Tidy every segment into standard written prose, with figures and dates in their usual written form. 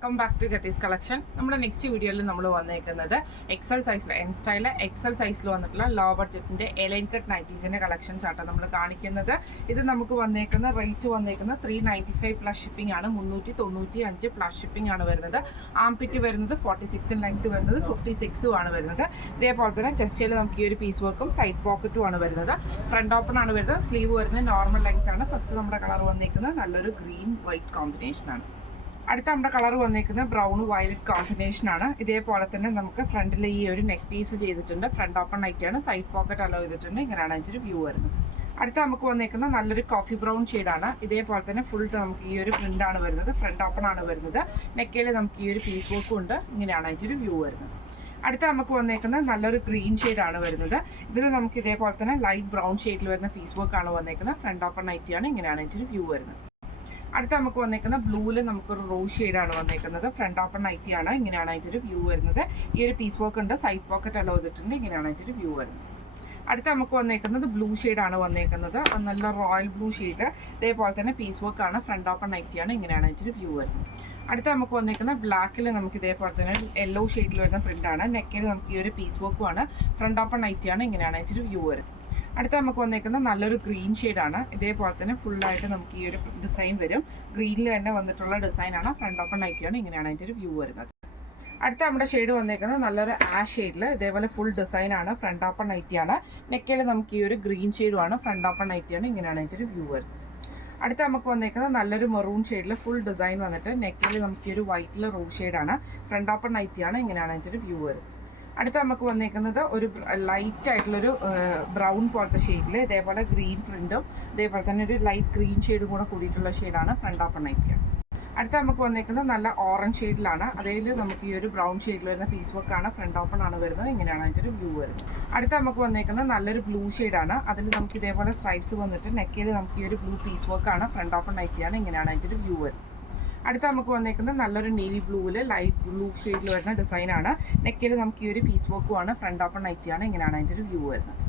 Welcome back to ഗത്തീസ് collection. നമ്മുടെ next വീഡിയോയിൽ നമ്മൾ വന്നേക്കുന്നത് എക്സൽ സൈസിൽ എൻ സ്റ്റൈല് എക്സൽ സൈസിൽ വന്നിട്ടുള്ള ലോ ബഡ്ജറ്റിൻ്റെ എലൈൻ കട്ട് നൈറ്റീസിൻ്റെ കളക്ഷൻസ് ആട്ടോ നമ്മൾ കാണിക്കുന്നത്. ഇത് നമുക്ക് വന്നേക്കുന്ന റേറ്റ് വന്നേക്കുന്നത് 395 പ്ലസ് ഷിപ്പിംഗ് ആണ്. 395 പ്ലസ് ഷിപ്പിംഗ് ആണ് വരുന്നത്. ആംപിറ്റ് വരുന്നത് 46 ലെങ്ത് വരുന്നത് 56 ആണ് വരുന്നത്. ഇതേപോലെ തന്നെ ചെസ്റ്റിൽ നമുക്ക് ഈ ഒരു പീസ് വർക്കും സൈഡ് പോക്കറ്റും ആണ് വരുന്നത്. ഫ്രണ്ട് ഓപ്പൺ ആണ് വരുന്നത്. സ്ലീവ് വരുന്നത് നോർമൽ ലെങ്ത് ആണ്. ഫസ്റ്റ് നമ്മുടെ കളർ വന്നേക്കുന്നത് നല്ലൊരു ഗ്രീൻ വൈറ്റ് കോമ്പിനേഷനാണ്. അടുത്ത നമ്മുടെ കളർ വന്നേക്കുന്നത് ബ്രൗൺ വയലറ്റ് കോമ്പിനേഷനാണ്. ഇതേപോലെ തന്നെ നമുക്ക് ഫ്രണ്ടിൽ ഈ ഒരു നെക്ക് പീസ് ചെയ്തിട്ടുണ്ട്. ഫ്രണ്ട് ഓപ്പൺ ആയിട്ടാണ്. സൈഡ് പോക്കറ്റ് അലോ ചെയ്തിട്ടുണ്ട്. ഇങ്ങനെയാണ് അതിൻ്റെ ഒരു വ്യൂ വരുന്നത്. അടുത്ത നമുക്ക് വന്നേക്കുന്ന നല്ലൊരു കോഫി ബ്രൗൺ ഷെയ്ഡാണ്. ഇതേപോലെ തന്നെ ഫുൾ നമുക്ക് ഈ ഒരു പ്രിന്റ് ആണ് വരുന്നത്. ഫ്രണ്ട് ഓപ്പൺ ആണ് വരുന്നത്. നെക്കയിൽ നമുക്ക് ഈ ഒരു പീസ് വർക്കും ഉണ്ട്. ഇങ്ങനെയാണ് അതിൻ്റെ ഒരു വ്യൂ വരുന്നത്. അടുത്ത നമുക്ക് വന്നേക്കുന്നത് നല്ലൊരു ഗ്രീൻ ഷെയ്ഡാണ് വരുന്നത്. ഇതിൽ നമുക്ക് ഇതേപോലെ തന്നെ ലൈറ്റ് ബ്രൗൺ ഷെയ്ഡിൽ വരുന്ന പീസ് വർക്കാണ് വന്നേക്കുന്നത്. ഫ്രണ്ട് ഓപ്പൺ ആയിട്ടാണ്. ഇങ്ങനെയാണ് അതിൻ്റെ ഒരു വ്യൂ വരുന്നത്. അടുത്ത നമുക്ക് വന്നേക്കുന്ന ബ്ലൂവിൽ നമുക്കൊരു റോസ് ഷെയ്ഡാണ് വന്നേക്കുന്നത്. ഫ്രണ്ട് ഓപ്പൺ നൈറ്റി ആണ്. ഇങ്ങനെയാണ് അതിൻ്റെ ഒരു വ്യൂ വരുന്നത്. ഈ ഒരു പീസ് വർക്ക് ഉണ്ട്. സൈഡ് പോക്കറ്റ് അലോ ചെയ്തിട്ടുണ്ട്. ഇങ്ങനെയാണ് അതിൻ്റെ ഒരു വ്യൂ വരുന്നത്. അടുത്ത നമുക്ക് വന്നേക്കുന്നത് ബ്ലൂ ഷെയ്ഡാണ് വന്നേക്കുന്നത്. നല്ല റോയൽ ബ്ലൂ ഷെയ്ഡ്. ഇതേപോലെ തന്നെ പീസ് വർക്കാണ്. ഫ്രണ്ട് ഓപ്പൺ നൈറ്റി ആണ്. ഇങ്ങനെയാണ് അതിൻ്റെ ഒരു വ്യൂ വരുന്നത്. അടുത്ത നമുക്ക് വന്നേക്കുന്ന ബ്ലാക്കിൽ നമുക്ക് ഇതേപോലെ തന്നെ യെല്ലോ ഷെയ്ഡിൽ വരുന്ന പ്രിൻ്റാണ്. നെക്കിൽ നമുക്ക് ഈ ഒരു പീസ് വർക്കുമാണ്. ഫ്രണ്ട് ഓപ്പൺ നൈറ്റി ആണ്. ഇങ്ങനെയാണ് അതിൻ്റെ ഒരു വ്യൂ വരുന്നത്. അടുത്ത നമുക്ക് വന്നേക്കുന്ന നല്ലൊരു ഗ്രീൻ ഷെയ്ഡാണ്. ഇതേപോലെ തന്നെ ഫുള്ളായിട്ട് നമുക്ക് ഈ ഒരു ഡിസൈൻ വരും. ഗ്രീനിൽ തന്നെ വന്നിട്ടുള്ള ഡിസൈനാണ്. ഫ്രണ്ട് ഓപ്പൺ നൈറ്റിയാണ്. ഇങ്ങനെയാണ് അതിൻ്റെ ഒരു വ്യൂ വരുന്നത്. അടുത്ത നമ്മുടെ ഷെയ്ഡ് വന്നേക്കുന്നത് നല്ലൊരു ആഷ് ഷെയ്ഡിൽ ഇതേപോലെ ഫുൾ ഡിസൈനാണ്. ഫ്രണ്ട് ഓപ്പൺ നൈറ്റിയാണ്. നെക്കിൽ നമുക്ക് ഈ ഒരു ഗ്രീൻ ഷെയ്ഡുമാണ്. ഫ്രണ്ട് ഓപ്പൺ നൈറ്റിയാണ്. ഇങ്ങനെയാണ് അതിൻ്റെ ഒരു വ്യൂ വരുന്നത്. അടുത്ത നമുക്ക് വന്നേക്കുന്നത് നല്ലൊരു മെറൂൺ ഷെയ്ഡിൽ ഫുൾ ഡിസൈൻ വന്നിട്ട് നെക്കിൽ നമുക്ക് ഈ ഒരു വൈറ്റിൽ റോസ് ഷെയ്ഡാണ്. ഫ്രണ്ട് ഓപ്പൺ നൈറ്റിയാണ്. ഇങ്ങനെയാണ് അതിൻ്റെ ഒരു വ്യൂ വരുന്നത്. അടുത്ത നമുക്ക് വന്നേക്കുന്നത് ഒരു ലൈറ്റ് ആയിട്ടുള്ളൊരു ബ്രൗൺ പോലത്തെ ഷെയ്ഡിൽ ഇതേപോലെ ഗ്രീൻ പ്രിൻറ്റും ഇതേപോലെ തന്നെ ഒരു ലൈറ്റ് ഗ്രീൻ ഷെയ്ഡും കൂടെ കൂടിയിട്ടുള്ള ഷെയ്ഡാണ്. ഫ്രണ്ട് ഓപ്പൺ നൈറ്റിയാണ്. അടുത്ത നമുക്ക് വന്നേക്കുന്നത് നല്ല ഓറഞ്ച് ഷെയ്ഡിലാണ്. അതിൽ നമുക്ക് ഈ ഒരു ബ്രൗൺ ഷെയ്ഡിൽ വരുന്ന പീസ് വർക്കാണ്. ഫ്രണ്ട് ഓപ്പൺ ആണ് വരുന്നത്. ഇങ്ങനെയാണ് അതിൻ്റെ ഒരു വ്യൂ വരുന്നത്. അടുത്ത നമുക്ക് വന്നേക്കുന്നത് നല്ലൊരു ബ്ലൂ ഷെയ്ഡാണ്. അതിൽ നമുക്ക് ഇതേപോലെ സ്ട്രൈപ്സ് വന്നിട്ട് നെക്കിൽ നമുക്ക് ഈ ഒരു ബ്ലൂ പീസ് വർക്കാണ്. ഫ്രണ്ട് ഓപ്പൺ നൈറ്റിയാണ്. ഇങ്ങനെയാണ് അതിൻ്റെ ഒരു വ്യൂ വരുന്നത്. അടുത്ത നമുക്ക് വന്നേക്കുന്നത് നല്ലൊരു നേവി ബ്ലൂവിൽ ലൈറ്റ് ബ്ലൂ ഷെയ്ഡിൽ വരുന്ന ഡിസൈനാണ്. നെക്കിൽ നമുക്ക് ഈ ഒരു പീസ് വർക്കുമാണ്. ഫ്രണ്ട് ഓപ്പൺ നൈറ്റിയാണ്. ഇങ്ങനെയാണ് അതിൻ്റെ ഒരു വ്യൂ വരുന്നത്.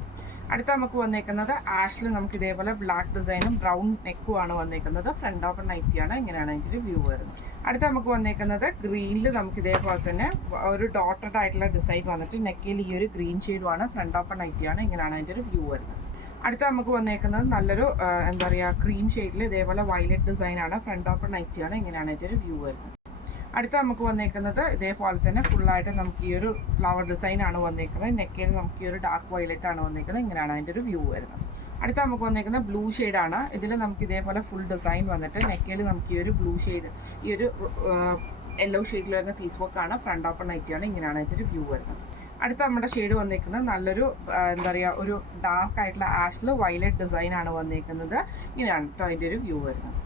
അടുത്ത നമുക്ക് വന്നേക്കുന്നത് ആഷിൽ നമുക്ക് ഇതേപോലെ ബ്ലാക്ക് ഡിസൈനും ബ്രൗൺ നെക്കുമാണ് വന്നേക്കുന്നത്. ഫ്രണ്ട് ഓപ്പൺ നൈറ്റിയാണ്. ഇങ്ങനെയാണ് അതിൻ്റെ ഒരു വ്യൂ വരുന്നത്. അടുത്ത നമുക്ക് വന്നേക്കുന്നത് ഗ്രീനിൽ നമുക്ക് ഇതേപോലെ തന്നെ ഒരു ഡോട്ടഡ് ആയിട്ടുള്ള ഡിസൈൻ വന്നിട്ട് നെക്കിൽ ഈ ഒരു ഗ്രീൻ ഷെയ്ഡുമാണ്. ഫ്രണ്ട് ഓപ്പൺ നൈറ്റിയാണ്. ഇങ്ങനെയാണ് അതിൻ്റെ ഒരു വ്യൂ വരുന്നത്. അടുത്ത നമുക്ക് വന്നേക്കുന്നത് നല്ലൊരു എന്താ പറയുക ക്രീം ഷെയ്ഡിൽ ഇതേപോലെ വയലറ്റ് ഡിസൈനാണ്. ഫ്രണ്ട് ഓപ്പൺ നൈറ്റിയാണ്. ഇങ്ങനെയാണ് അതിൻ്റെ ഒരു വ്യൂ വരുന്നത്. അടുത്ത നമുക്ക് വന്നേക്കുന്നത് ഇതേപോലെ തന്നെ ഫുള്ളായിട്ട് നമുക്ക് ഈ ഒരു ഫ്ലവർ ഡിസൈനാണ് വന്നേക്കുന്നത്. നെക്കിൽ നമുക്ക് ഈ ഒരു ഡാർക്ക് വയലറ്റ് ആണ് വന്നേക്കുന്നത്. ഇങ്ങനെയാണ് അതിൻ്റെ ഒരു വ്യൂ വരുന്നത്. അടുത്ത നമുക്ക് വന്നേക്കുന്നത് ബ്ലൂ ഷെയ്ഡാണ്. ഇതിൽ നമുക്ക് ഇതേപോലെ ഫുൾ ഡിസൈൻ വന്നിട്ട് നെക്കിൽ നമുക്ക് ഈ ഒരു ബ്ലൂ ഷെയ്ഡ് ഈ ഒരു യെല്ലോ ഷെയ്ഡിൽ വരുന്ന പീസ് വർക്കാണ്. ഫ്രണ്ട് ഓപ്പൺ നൈറ്റിയാണ്. ഇങ്ങനെയാണ് അതിൻ്റെ ഒരു വ്യൂ വരുന്നത്. അടുത്ത നമ്മുടെ ഷെയ്ഡ് വന്നേക്കുന്നത് നല്ലൊരു എന്താ പറയുക ഒരു ഡാർക്ക് ആയിട്ടുള്ള ആഷിൽ വയലറ്റ് ഡിസൈനാണ് വന്നേക്കുന്നത്. ഇങ്ങനെയാണ് കേട്ടോ അതിൻ്റെ ഒരു വ്യൂ വരുന്നത്.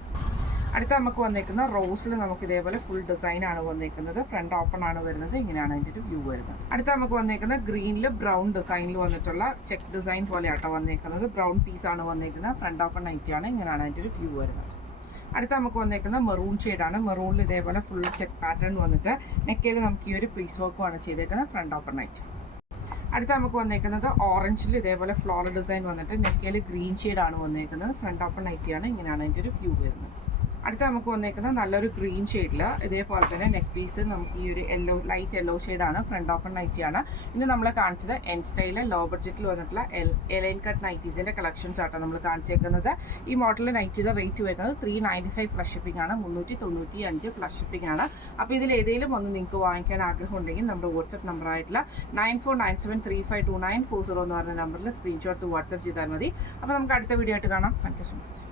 അടുത്ത നമുക്ക് വന്നേക്കുന്ന റോസിൽ നമുക്ക് ഇതേപോലെ ഫുൾ ഡിസൈനാണ് വന്നേക്കുന്നത്. ഫ്രണ്ട് ഓപ്പൺ ആണ് വരുന്നത്. ഇങ്ങനെയാണ് അതിൻ്റെ ഒരു വ്യൂ വരുന്നത്. അടുത്ത നമുക്ക് വന്നേക്കുന്ന ഗ്രീനിൽ ബ്രൗൺ ഡിസൈനിൽ വന്നിട്ടുള്ള ചെക്ക് ഡിസൈൻ പോലെയാട്ടോ വന്നേക്കുന്നത്. ബ്രൗൺ പീസാണ് വന്നേക്കുന്നത്. ഫ്രണ്ട് ഓപ്പൺ നൈറ്റിയാണ്. ഇങ്ങനെയാണ് അതിൻ്റെ ഒരു വ്യൂ വരുന്നത്. അടുത്ത നമുക്ക് വന്നേക്കുന്ന മെറൂൺ ഷെയ്ഡാണ്. മെറൂണിൽ ഇതേപോലെ ഫുൾ ചെക്ക് പാറ്റേൺ വന്നിട്ട് നെക്കയിൽ നമുക്ക് ഈ ഒരു പീസ് വർക്കുമാണ് ചെയ്തേക്കുന്നത്. Front open night. അടുത്ത നമുക്ക് വന്നേക്കുന്നത് ഓറഞ്ചിൽ ഇതേപോലെ ഫ്ലോറൽ ഡിസൈൻ വന്നിട്ട് നെക്കയിൽ ഗ്രീൻ ഷെയ്ഡാണ് വന്നേക്കുന്നത്. ഫ്രണ്ട് ഓപ്പൺ നൈറ്റിയാണ്. ഇങ്ങനെയാണ് അതിൻ്റെ ഒരു വ്യൂ വരുന്നത്. അടുത്ത നമുക്ക് വന്നേക്കുന്നത് നല്ലൊരു ഗ്രീൻ ഷെയ്ഡിൽ ഇതേപോലെ തന്നെ നെക്ക് പീസ് നമുക്ക് ഈ ഒരു ലൈറ്റ് യെല്ലോ ഷെയ്ഡാണ്. ഫ്രണ്ട് ഓപ്പൺ നൈറ്റിയാണ്. ഇന്ന് നമ്മൾ കാണിച്ചത് എൻ സ്റ്റൈല് ലോ ബഡ്ജറ്റിൽ വന്നിട്ടുള്ള എലൈൻ കട്ട് നൈറ്റീസിൻ്റെ കളക്ഷൻസ് ആട്ടോ നമ്മൾ കാണിച്ചേക്കുന്നത്. ഈ മോഡൽ നൈറ്റിയുടെ റേറ്റ് വരുന്നത് 395 പ്ലസ് ഷിപ്പിംഗ് ആണ്. 395 പ്ലസ് ഷിപ്പിംഗ് ആണ്. അപ്പോൾ ഇതിൽ ഏതെങ്കിലും ഒന്ന് നിങ്ങൾക്ക് വാങ്ങിക്കാൻ ആഗ്രഹം ഉണ്ടെങ്കിൽ നമ്മുടെ വാട്സപ്പ് നമ്പറായിട്ടുള്ള 9497352940 എന്ന് പറഞ്ഞ നമ്പറിൽ സ്ക്രീൻഷോട്ട് വാട്സപ്പ് ചെയ്താൽ മതി. അപ്പോൾ നമുക്ക് അടുത്ത വീഡിയോ ആയിട്ട് കാണാം. Thank you so much.